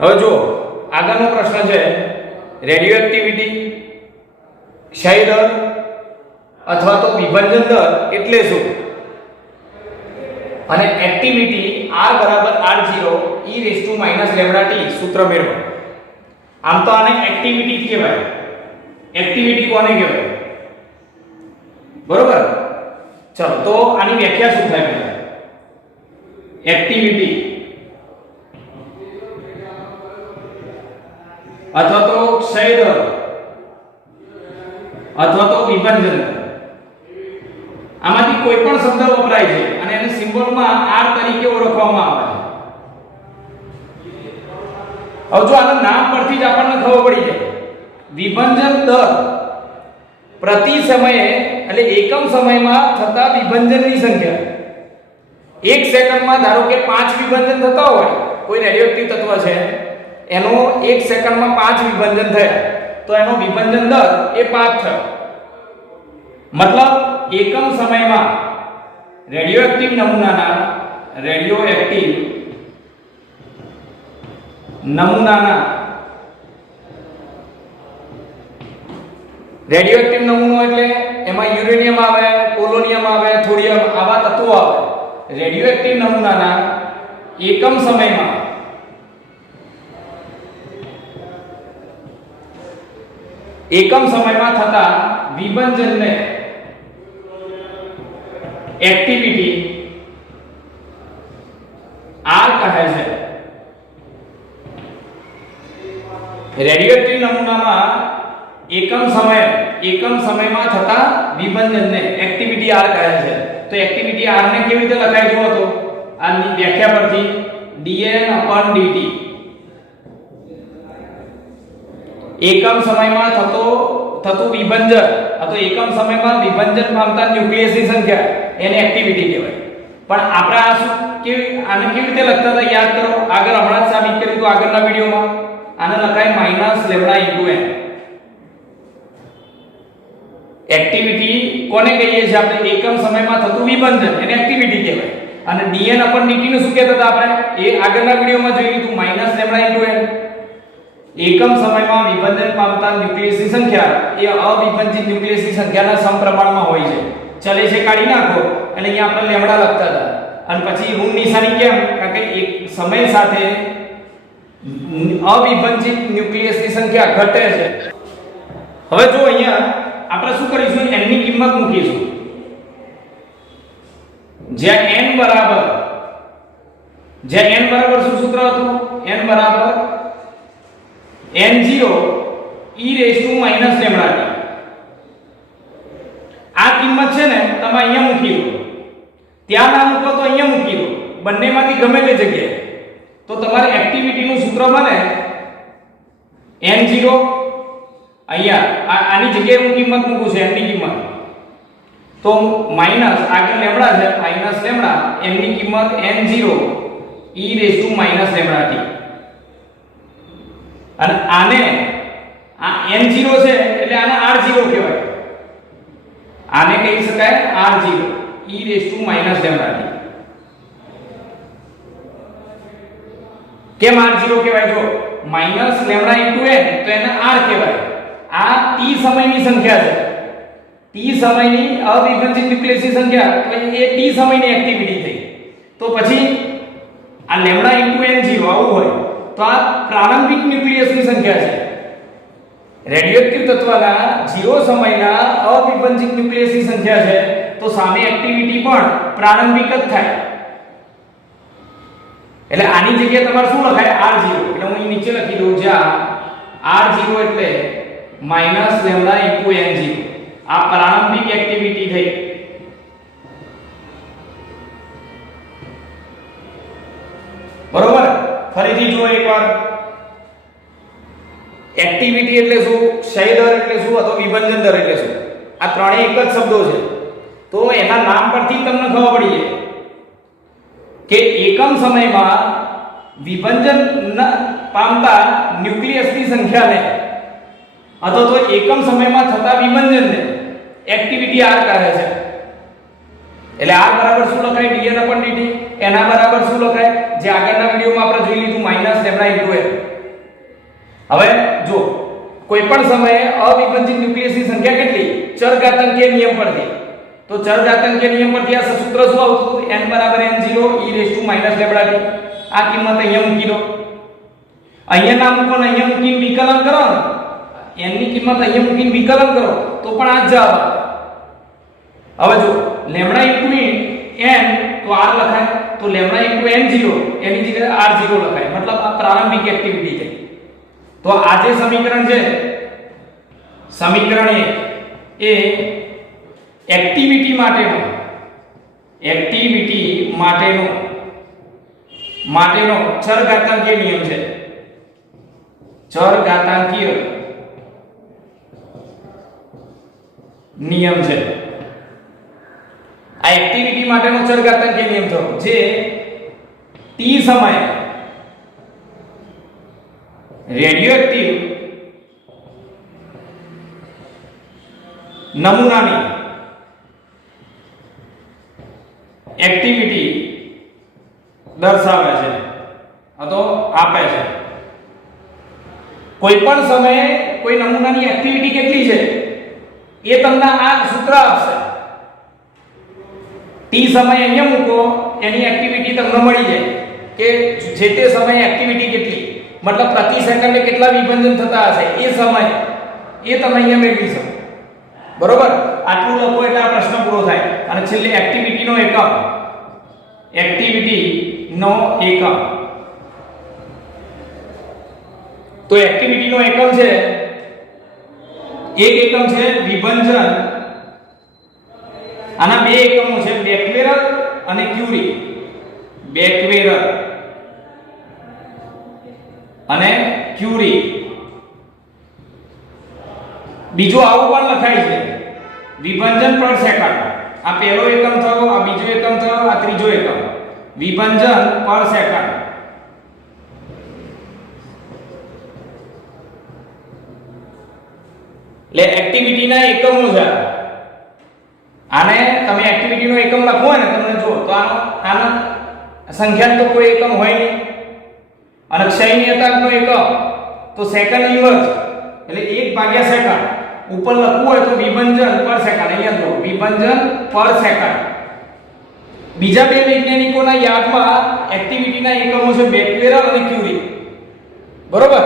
હવે જો આગળનો પ્રશ્ન છે રેડિયો એક્ટિવિટી, ક્ષય દર અથવા તો વિભંજન દર એટલે શું? અને એક્ટિવિટી R બરાબર R0 e λt સૂત્ર મેળવો. આમ તો આને એક્ટિવિટી જ કહેવાય. એક્ટિવિટી કોને કહેવાય? બરોબર. ચલો તો આની વ્યાખ્યા શું થાય પહેલા? એક્ટિવિટી અથવા તો ક્ષય દર અથવા તો વિભંજન દર, આમાંથી કોઈ પણ શબ્દ વપરાય છે અને એને સિમ્બોલમાં R તરીકે ઓળખવામાં આવે છે. હવે જો આના નામ પરથી જ આપણને ખબર પડી જાય. વિભંજન દર પ્રતિ સમયે એટલે એકમ સમયમાં થતા વિભંજનની સંખ્યા. 1 સેકન્ડમાં ધારો કે 5 વિભંજન થતા હોય, કોઈ રેડિયોએક્ટિવ તત્વ છે એનો 1 સેકન્ડમાં 5 વિભંજન થયા તો એનો વિભંજન દર એ 5 થયો. મતલબ એકમ સમયમાં રેડિયોએક્ટિવ નમૂનાના રેડિયોએક્ટિવ નમૂનો એટલે એમાં યુરેનિયમ આવે, પોલોનિયમ આવે, થોડિયમ આવા તત્વો આવે. રેડિયોએક્ટિવ નમૂનાના એકમ સમયમાં થતા વિભંજનને એક્ટિવિટી R કહે છે. રેડિયોએક્ટિવ નમૂનામાં એકમ સમયમાં થતા વિભંજનને એક્ટિવિટી R કહે છે. તો એક્ટિવિટી R ને કેવી રીતે લખાય જુઓ તો આની વ્યાખ્યા પરથી dN/dt. એકમ સમયમાં થતું વિભંજન અથવા એકમ સમયમાં વિભંજન પામતા ન્યુક્લિયસની સંખ્યા એને એક્ટિવિટી કહેવાય. પણ આપણે આને કેવી રીતે લખતા હતા યાદ કરો. આગળ હમણાં જ સાબિત કર્યું હતું આગળના વિડિયોમાં. આને લખાય -λ * n. એક્ટિવિટી કોને કહીએ છીએ આપણે? એકમ સમયમાં થતું વિભંજન એને એક્ટિવિટી કહેવાય. અને dN/dt નું શું કહેતા હતા આપણે? એ આગળના વિડિયોમાં જોયું હતું -λ * n. એકમ સમયમાં વિભંજન પામતા ન્યુક્લિયસની સંખ્યા એ અવિભજિત ન્યુક્લિયસની સંખ્યાના સમપ્રમાણમાં હોય છે. ચલે છે કાઢી નાખો અને અહીંયા આપણે લેમ્ડા લખતા હતા અને પછી ઋણ નિશાની કેમ? કારણ કે એક સમય સાથે અવિભજિત ન્યુક્લિયસની સંખ્યા ઘટે છે. હવે જો અહીંયા આપણે શું કરીશું? n ની કિંમત મૂકીશું. જ્યાં n બરાબર શું સૂત્ર હતું? n બરાબર n0 e λt. આ કિંમત છે ને તમે અહીંયા મૂકી દો. ત્યાં ના મૂકો તો અહીંયા મૂકી દો. બંનેમાંથી ગમે તે જગ્યાએ. તો તમારે એક્ટિવિટીનું સૂત્ર બને n0 અહીંયા આની જગ્યાએ હું કિંમત મૂકું છું n ની કિંમત. તો માઈનસ આગળ લેમ્ડા છે -λ n ની કિંમત n0 e λt. અને આને આ n0 છે એટલે આને r0 કહેવાય. આને કહી શકાય r0 e λt. કેમ r0 કહેવાય? જો -λ * n તો એને r કહેવાય. આ t સમયની સંખ્યા છે. t સમયની અવિભજિત ન્યુક્લિયસની સંખ્યા એટલે એ t સમયની એક્ટિવિટી થઈ. તો પછી આ λ * n0 આવું હોય તો આ પ્રારંભિક ન્યુક્લિયસની સંખ્યા છે. રેડિયોએક્ટિવ તત્વના 0 સમયના અવિભજિત ન્યુક્લિયસની સંખ્યા છે. તો સામે એક્ટિવિટી પણ પ્રારંભિક જ થાય. એટલે આની જગ્યાએ તમારે શું લખાય? r0. એટલે હું અહીં નીચે લખી દઉં જ્યાં r0 એટલે -λ * n0. આ પ્રારંભિક એક્ટિવિટી થઈ. બરોબર. ફરીથી જુઓ એકવાર. એક્ટિવિટી એટલે શું? ક્ષય દર એટલે શું? અથવા વિભંજન દર એટલે શું? આ ત્રણેય એક જ શબ્દો છે. તો એના નામ પરથી તમને ખબર પડી જાય કે એકમ સમયમાં વિભંજન પામતા ન્યુક્લિયસની સંખ્યાને અથવા તો એકમ સમયમાં થતા વિભંજનને એક્ટિવિટી R કહે છે. એટલે R બરાબર શું લખાય? dN/dt. એના બરાબર શું લખાય? જે આગળના વિડિયોમાં આપણે જોઈ લીધું -λ * n. હવે જો કોઈ પણ સમયે અવિભાજિત ન્યુક્લિયસની સંખ્યા કેટલી ચરઘાતાંકીય નિયમ પરથી તો ચરઘાતાંકીય નિયમ પરથી આ સૂત્ર શું આવતું n n0 e−λt આ કિંમત અહીંયા મૂકી દો અહીંયા ના મૂકો ને અહીંયા મૂકીને વિકલન કરો ને n ની કિંમત અહીંયા મૂકીને વિકલન કરો તો પણ આ જ જવાબ આવે હવે જો લેમ્ડા n તો r લખાય તો લેમ્ડા n0 એની જગ્યાએ r0 લખાય મતલબ આ પ્રારંભિક એક્ટિવિટી છે તો આ જે સમીકરણ છે સમીકરણ 1 એ એક્ટિવિટી માટેનો ચરઘાતાંકીય નિયમ છે ચરઘાતાંકીય નિયમ છે આ એક્ટિવિટી માટેનો ચરઘાતાંકીય નિયમ થયો જે t સમયે રેડિયોએક્ટિવ નમૂનાની એક્ટિવિટી દર્શાવે છે અથવા આપે છે કોઈ પણ સમયે કોઈ નમૂનાની એક્ટિવિટી કેટલી છે એ તમને આ સૂત્ર આપશે t સમય અહીંયા મૂકો એની એક્ટિવિટી તમને મળી જાય કે જે તે સમયે એક્ટિવિટી કેટલી મતલબ પ્રતિ સેકન્ડે કેટલા વિભંજન થતા હશે એ સમય એ તમે અહીંયા મેળવી શકો બરોબર આટલું લખો એટલે આ પ્રશ્ન પૂરો થાય અને છેલ્લે એક્ટિવિટીનો એકમ તો એક્ટિવિટીનો એકમ છે એક એકમ છે વિભંજન આના બે એકમો છે બેકવેરર અને ક્યુરી બેકવેરર અને ક્યુરી બીજો આવું પણ લખાય છે વિભંજન પર સેકન્ડ આ પહેલો એકમ થયો આ બીજો એકમ થયો આ ત્રીજો એકમ વિભંજન પર સેકન્ડ એટલે એક્ટિવિટીના એકમો છે આને તમે એક્ટિવિટીનો એકમ લખો ને તમને જો તો આનો સંખ્યા તો કોઈ એકમ હોય નહીં અને ક્ષય નિયતાંકનો એકમ તો સેકન્ડ ઇન્વર્સ એટલે 1 સેકન્ડ ઉપર લખવું હોય તો વિભંજન પર સેકન્ડ અહીંયા જો વિભંજન પર સેકન્ડ બીજા બે વૈજ્ઞાનિકોના યાદમાં એક્ટિવિટીના એકમો છે બેકવેરર અને ક્યુરી બરોબર